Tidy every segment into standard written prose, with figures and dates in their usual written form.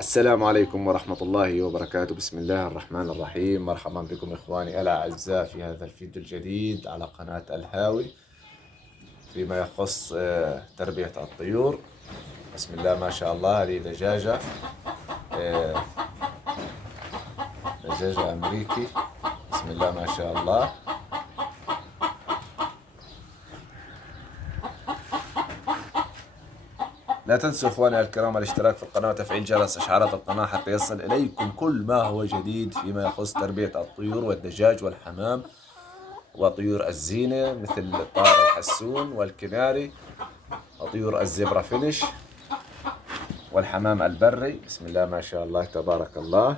السلام عليكم ورحمة الله وبركاته. بسم الله الرحمن الرحيم. مرحبا بكم إخواني الأعزاء في هذا الفيديو الجديد على قناة الهاوي فيما يخص تربية الطيور. بسم الله ما شاء الله. هذه دجاجة دجاجة أمريكي. بسم الله ما شاء الله. لا تنسوا إخواني الكرام الاشتراك في القناة وتفعيل جرس إشعارات القناة حتى يصل إليكم كل ما هو جديد فيما يخص تربية الطيور والدجاج والحمام وطيور الزينة مثل طائر الحسون والكناري وطيور الزبرة فينش والحمام البري. بسم الله ما شاء الله تبارك الله.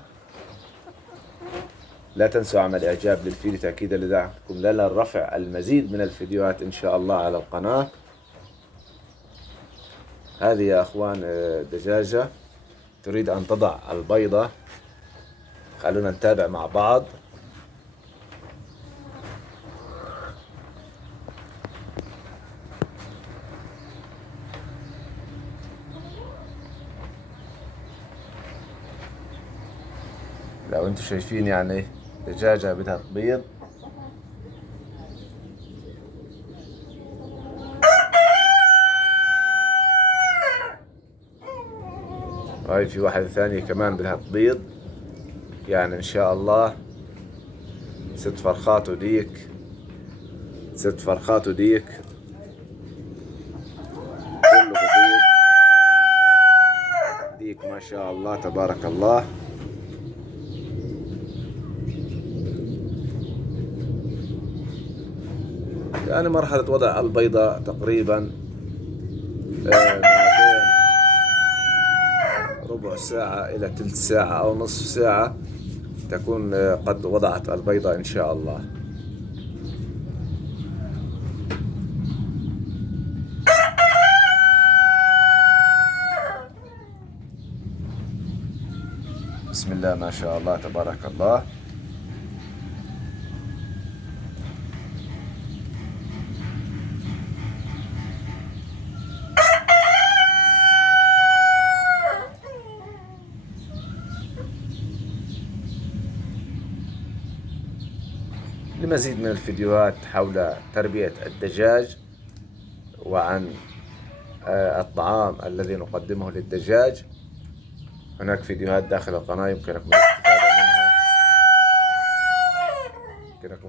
لا تنسوا عمل إعجاب للفيديو تأكيدا لدعمكم لنا لرفع المزيد من الفيديوهات إن شاء الله على القناة. هذه يا أخوان دجاجة تريد أن تضع البيضة. خلونا نتابع مع بعض. لو انتم شايفين يعني دجاجة بدها تبيض. هاي في واحدة ثانية كمان بدها تبيض. يعني ان شاء الله 6 فرخات وديك 6 فرخات وديك كله بيض. ديك ما شاء الله تبارك الله. يعني مرحلة وضع البيضة تقريبا ما بين ربع ساعة إلى ثلث ساعة أو نصف ساعة تكون قد وضعت البيضة إن شاء الله. بسم الله ما شاء الله تبارك الله. لمزيد من الفيديوهات حول تربية الدجاج وعن الطعام الذي نقدمه للدجاج هناك فيديوهات داخل القناة يمكنكم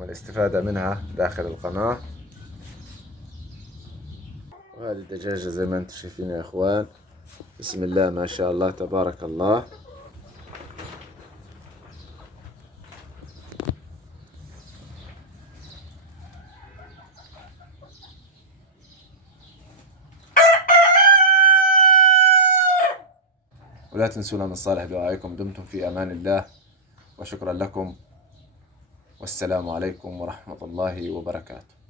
الاستفادة منها داخل القناة. وهذه الدجاجة زي ما انتم شايفين يا اخوان. بسم الله ما شاء الله تبارك الله. ولا تنسونا من صالح دعائكم. دمتم في امان الله وشكرا لكم والسلام عليكم ورحمة الله وبركاته.